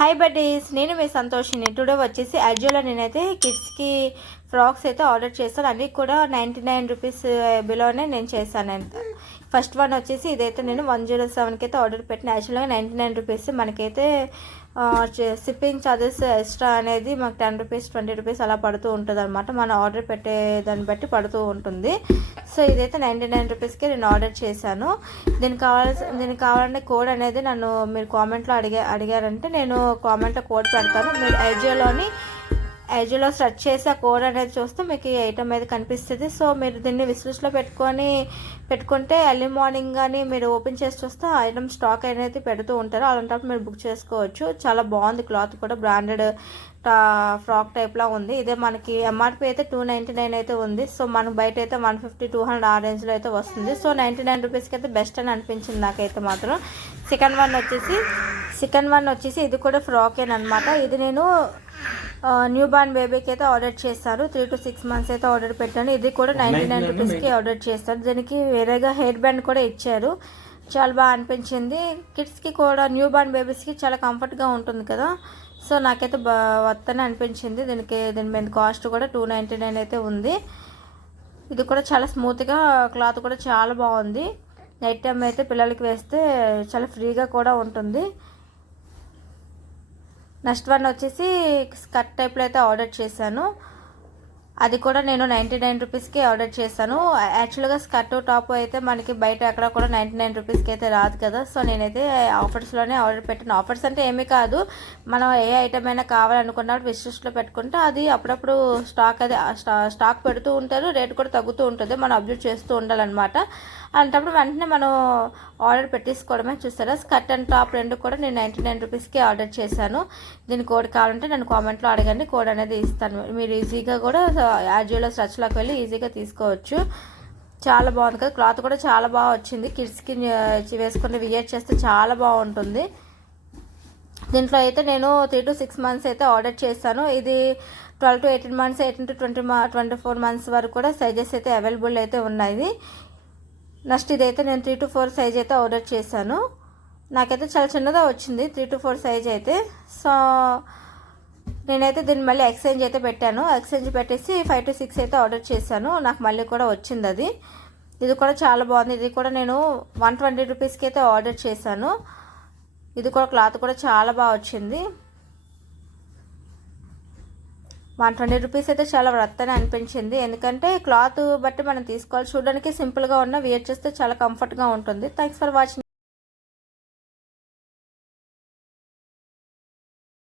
Hi buddies నేను మీ Santoshini. Today వచ్చేసి అజియోలో నేనైతే కిడ్స్కి ఫ్రాక్స్ అయితే ఆర్డర్ చేశాను అవి కూడా నైంటీ నైన్ రూపీస్ బిలోనే నేను చేశాను అంత. ఫస్ట్ వన్ వచ్చేసి ఇదైతే నేను వన్ జీరో సెవెన్కి అయితే ఆర్డర్ పెట్టిన. యాక్చువల్గా నైంటీ నైన్ రూపీస్ మనకైతే షిప్పింగ్ ఛార్జెస్ ఎక్స్ట్రా అనేది మాకు టెన్ రూపీస్ ట్వంటీ రూపీస్ అలా పడుతూ ఉంటుంది అనమాట మనం ఆర్డర్ పెట్టే దాన్ని బట్టి పడుతూ ఉంటుంది. సో ఇదైతే నైంటీ నైన్ రూపీస్కి నేను ఆర్డర్ చేశాను. దీనికి కావాల్సి దీనికి కావాలంటే కోడ్ అనేది నన్ను మీరు కామెంట్లో అడిగా అడిగారంటే నేను కామెంట్లో కోడ్ పెడతాను. మీరు ఐజియోలోని ఏజ్లో సెర్చ్ చేసి ఆ కోడ్ అనేది చూస్తే మీకు ఈ ఐటమ్ అనేది కనిపిస్తుంది. సో మీరు దీన్ని విశ్లిస్ట్లో పెట్టుకొని పెట్టుకుంటే ఎర్లీ మార్నింగ్ కానీ మీరు ఓపెన్ చేసి చూస్తే ఆ ఐటమ్ స్టాక్ అనేది పెడుతూ ఉంటారు. అలాంటప్పుడు మీరు బుక్ చేసుకోవచ్చు. చాలా బాగుంది క్లాత్ కూడా. బ్రాండెడ్ ఫ్రాక్ టైప్లా ఉంది. ఇదే మనకి ఎంఆర్పి అయితే టూ నైంటీ నైన్ అయితే ఉంది. సో మనకు బయట అయితే వన్ ఫిఫ్టీ టూ హండ్రెడ్ ఆ రేంజ్లో అయితే వస్తుంది. సో నైంటీ నైన్ రూపీస్కి అయితే బెస్ట్ అని అనిపించింది నాకైతే మాత్రం. సెకండ్ వన్ వచ్చేసి సెకండ్ వన్ వచ్చేసి ఇది కూడా ఫ్రాకేనమాట ఇది నేను న్యూ బార్న్ బేబీకి అయితే ఆర్డర్ చేశాను త్రీ టు సిక్స్ మంత్స్ అయితే ఆర్డర్ పెట్టాను. ఇది కూడా నైంటీ నైన్ రూపీస్కి ఆర్డర్ చేస్తాను దీనికి వేరేగా హెయిర్ బ్యాండ్ కూడా ఇచ్చారు. చాలా బాగా అనిపించింది. కిడ్స్కి కూడా న్యూ బార్న్ బేబీస్కి చాలా కంఫర్ట్గా ఉంటుంది కదా. సో నాకైతే బా వత్తనే అనిపించింది. దీనికి దీని మీద కాస్ట్ కూడా టూ నైంటీ నైన్ అయితే ఉంది. ఇది కూడా చాలా స్మూత్గా క్లాత్ కూడా చాలా బాగుంది. నైట్ టైం అయితే పిల్లలకి వేస్తే చాలా ఫ్రీగా కూడా ఉంటుంది. నెక్స్ట్ వన్ వచ్చేసి స్కర్ట్ టైప్లో అయితే ఆర్డర్ చేశాను. అది కూడా నేను నైంటీ నైన్ రూపీస్కి ఆర్డర్ చేశాను. యాక్చువల్గా స్కర్ట్ టాప్ అయితే మనకి బయట ఎక్కడ కూడా నైంటీ నైన్ రూపీస్కి అయితే రాదు కదా. సో నేనైతే ఆఫర్స్లోనే ఆర్డర్ పెట్టాను. ఆఫర్స్ అంటే ఏమీ కాదు. మనం ఏ ఐటమ్ అయినా కావాలనుకున్నప్పుడు విశ్లిస్ట్లో పెట్టుకుంటే అది అప్పుడప్పుడు స్టాక్ అది స్టాక్ పెడుతూ ఉంటారు. రేట్ కూడా తగ్గుతూ ఉంటుంది. మనం అబ్జర్వ్ చేస్తూ ఉండాలన్నమాట. అలాంటప్పుడు వెంటనే మనం ఆర్డర్ పెట్టేసుకోవడమే చూస్తారా? స్కర్ట్ అండ్ టాప్ రెండు కూడా నేను నైంటీ నైన్ రూపీస్కి ఆర్డర్ చేశాను. దీని కోడ్ కావాలంటే నేను కామెంట్లో అడగండి. కోడ్ అనేది ఇస్తాను. మీరు ఈజీగా కూడా యాజియోలో స్ట్రచ్లోకి వెళ్ళి ఈజీగా తీసుకోవచ్చు. చాలా బాగుంది కదా? క్లాత్ కూడా చాలా బాగా వచ్చింది. కిడ్స్కి వేసుకుని వియర్ చేస్తే చాలా బాగుంటుంది. దీంట్లో అయితే నేను త్రీ టు సిక్స్ మంత్స్ అయితే ఆర్డర్ చేశాను. ఇది twelve to eighteen months eighteen to twenty మా ట్వంటీ ఫోర్ మంత్స్ వరకు కూడా సైజెస్ అయితే అవైలబుల్ అయితే ఉన్నాయి. నెక్స్ట్ ఇదైతే నేను త్రీ టు ఫోర్ సైజ్ అయితే ఆర్డర్ చేశాను. నాకైతే చాలా చిన్నగా వచ్చింది త్రీ టు ఫోర్ సైజ్ అయితే. సో నేనైతే దీన్ని మళ్ళీ ఎక్స్చేంజ్ అయితే పెట్టాను. ఎక్స్చేంజ్ పెట్టేసి ఫైవ్ టు సిక్స్ అయితే ఆర్డర్ చేశాను. నాకు మళ్ళీ కూడా వచ్చింది అది. ఇది కూడా చాలా బాగుంది. ఇది కూడా నేను వన్ ట్వంటీ రూపీస్కి అయితే ఆర్డర్ చేశాను. ఇది కూడా క్లాత్ కూడా చాలా బాగా వచ్చింది. వన్ ట్వంటీ రూపీస్ అయితే చాలా వర్త్ అనిపించింది. ఎందుకంటే క్లాత్ బట్టి మనం తీసుకోవాలి. చూడడానికి సింపుల్గా ఉన్న వేర్ చేస్తే చాలా కంఫర్ట్గా ఉంటుంది. Thanks for watching.